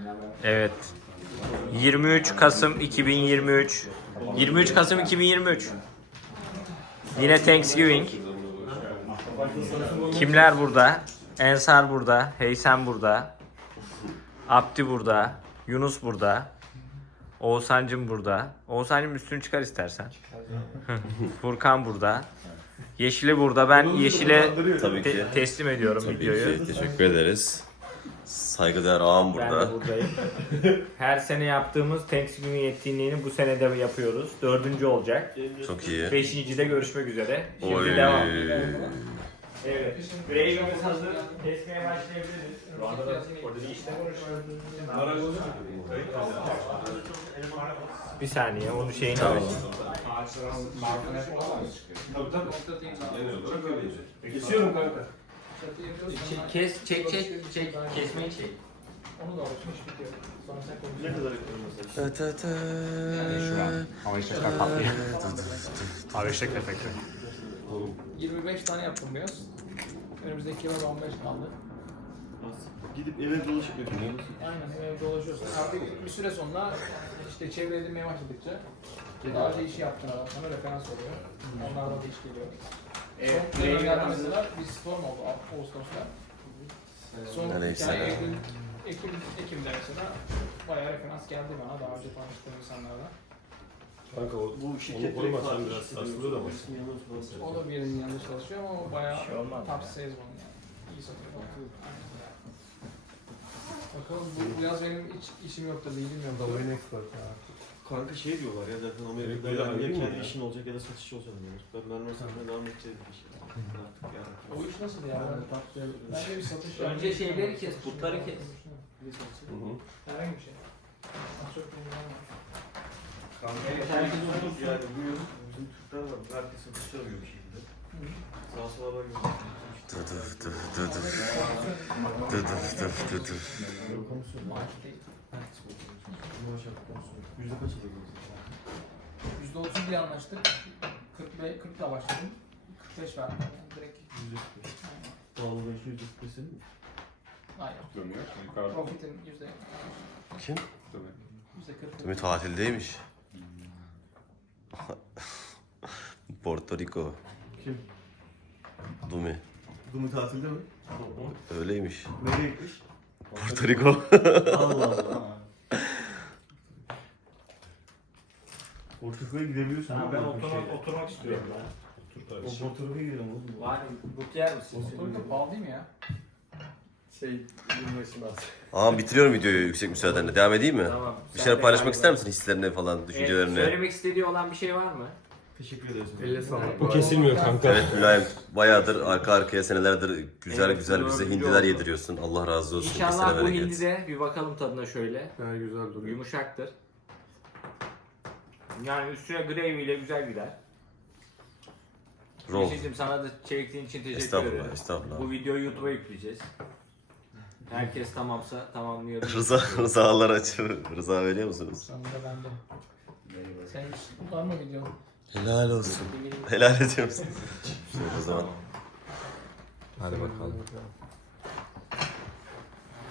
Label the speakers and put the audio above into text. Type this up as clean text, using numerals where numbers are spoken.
Speaker 1: Evet. 23 Kasım 2023. 23 Kasım 2023. Yine Thanksgiving. Kimler burada? Ensar burada, Heysem burada, Abdi burada, Yunus burada, Oğuzhan'cım burada. Oğuzhan'cım üstünü çıkar istersen. Furkan burada. Yeşil'e burada. Ben Yeşil'e
Speaker 2: Tabii ki.
Speaker 1: teslim ediyorum
Speaker 2: Tabii
Speaker 1: videoyu.
Speaker 2: ki. Teşekkür ederiz. Saygıdeğer ağam
Speaker 1: Ben de
Speaker 2: burada.
Speaker 1: buradayım. Her sene yaptığımız Thanksgiving etkinliğini bu sene de yapıyoruz. 4. olacak.
Speaker 2: Çok iyi.
Speaker 1: 5. de görüşmek üzere. Şimdi
Speaker 2: Oy.
Speaker 1: devam. Evet. Gravy'miz hazır. Kesmeye başlayabiliriz. Orada bir işlem Bir saniye onu şeyini alayım.
Speaker 3: Kesiyorum kanka.
Speaker 1: Kes, çek. Kesmeyi çek.
Speaker 3: Onu da alışmış bitiyor. Sonra sen konuşuyorsun. Ne kadar ekliyorsun mesela?
Speaker 1: Hava işlekler patlıyor. Hava işlekler efekti.
Speaker 3: 25 tane yaptım beyaz. Önümüzdeki yıla da 15 kaldı.
Speaker 4: Gidip eve dolaşıp yapıyoruz.
Speaker 3: Aynen eve dolaşıyorsun. Artık bir süre sonra işte çevre edinmeye başladıkça daha önce işi yaptığın adam sana referans oluyor. Onlardan da iş geliyor. Son dönemlerde mesela bir storm oldu Ağustos'ta. Son
Speaker 2: Neyse.
Speaker 3: yani Ekim'de mesela bayağı referans geldi bana daha önce tanıştığım insanlardan.
Speaker 4: Kanka bu şirket koymazsan biraz sarsılır ama.
Speaker 3: O da bir yerin yanında çalışıyor ama o bayağı
Speaker 1: şey olmaz
Speaker 3: top
Speaker 1: ya.
Speaker 3: sales yani. İyi satıyor. Aynen. Bakalım bu yaz benim hiç işim yok da bilmiyorum.
Speaker 4: Domain expert ya.
Speaker 5: Kanka şey diyorlar ya zaten Amerika'da
Speaker 4: Böyle
Speaker 5: ya
Speaker 4: değil mi
Speaker 5: kendi
Speaker 4: ya?
Speaker 5: işin olacak ya da satış olacak diyorlar. Ben satmaya devam edeceğiz bir şey. Artık ya.
Speaker 3: O iş nasıl ya? Ben de bir satış
Speaker 1: Önce şeyleri kes, putları kes.
Speaker 3: Herhangi bir şey. Çok bilmiyorum.
Speaker 5: Herkes olur yani bu yıl bizim Türkler var. Herkes satışçı arıyor bir şekilde. Sağa sola bakıyor.
Speaker 3: Maaş değil.
Speaker 5: Yüzde kaç alıyorsunuz?
Speaker 3: %30 diye anlaştık. 40 ile başladım. 45 verdim. Yani direkt.
Speaker 5: Yüzde kırk. Pahalı ben şu yüzde kırk senin mi?
Speaker 3: Hayır.
Speaker 4: Dönüyor. Yukarıda.
Speaker 3: Profit'in
Speaker 2: Kim?
Speaker 3: %40.
Speaker 2: Tumi tatildeymiş. Porto Rico.
Speaker 5: Kim?
Speaker 2: Dumi.
Speaker 5: Dumu tatilde mi?
Speaker 2: Öyleymiş.
Speaker 5: Nereye gitmiş?
Speaker 2: Porto Rico.
Speaker 5: Allah Allah. Portoföy'e gidebiliyorsun.
Speaker 1: Ha, ben
Speaker 5: oğlum, bir şey.
Speaker 1: oturmak istiyorum.
Speaker 5: O Portoföy'e gidelim oğlum.
Speaker 1: Var mı? But yer misin?
Speaker 3: Çok pahalı değil mi ya?
Speaker 4: Yürümesi lazım.
Speaker 2: Ağam bitiriyorum videoyu yüksek müsaadenle. Devam edeyim mi?
Speaker 1: Tamam.
Speaker 2: Bir şeyler paylaşmak ister misin? Hislerini falan, düşüncelerini.
Speaker 1: Söylemek istediği olan bir şey var mı?
Speaker 5: Teşekkür ederiz.
Speaker 4: Elle sağlık.
Speaker 3: Bu
Speaker 4: kesilmiyor kanka.
Speaker 2: Evet Mülayim, bayağıdır arka arkaya senelerdir güzel bize hindiler yediriyorsun. Allah razı olsun.
Speaker 1: İnşallah
Speaker 2: Kesene
Speaker 1: bu
Speaker 2: bereket.
Speaker 1: hindi de bir bakalım tadına şöyle.
Speaker 4: Ha, güzel duruyor.
Speaker 1: Yumuşaktır. Yani üstüne gravy ile güzel gider.
Speaker 2: Roll.
Speaker 1: Yeşil'cim sana da çektiğin için teşekkür
Speaker 2: Estağfurullah,
Speaker 1: ederim.
Speaker 2: estağfurullah.
Speaker 1: Bu videoyu YouTube'a yükleyeceğiz. Herkes tamamsa tamamlayalım.
Speaker 2: Rızalar açıyor. Rıza veriyor musunuz?
Speaker 3: Sonunda bende. Sen hiç var mı videon?
Speaker 2: Helal olsun. Helal ediyor musun? Şöyle o zaman.
Speaker 4: Hadi bakalım.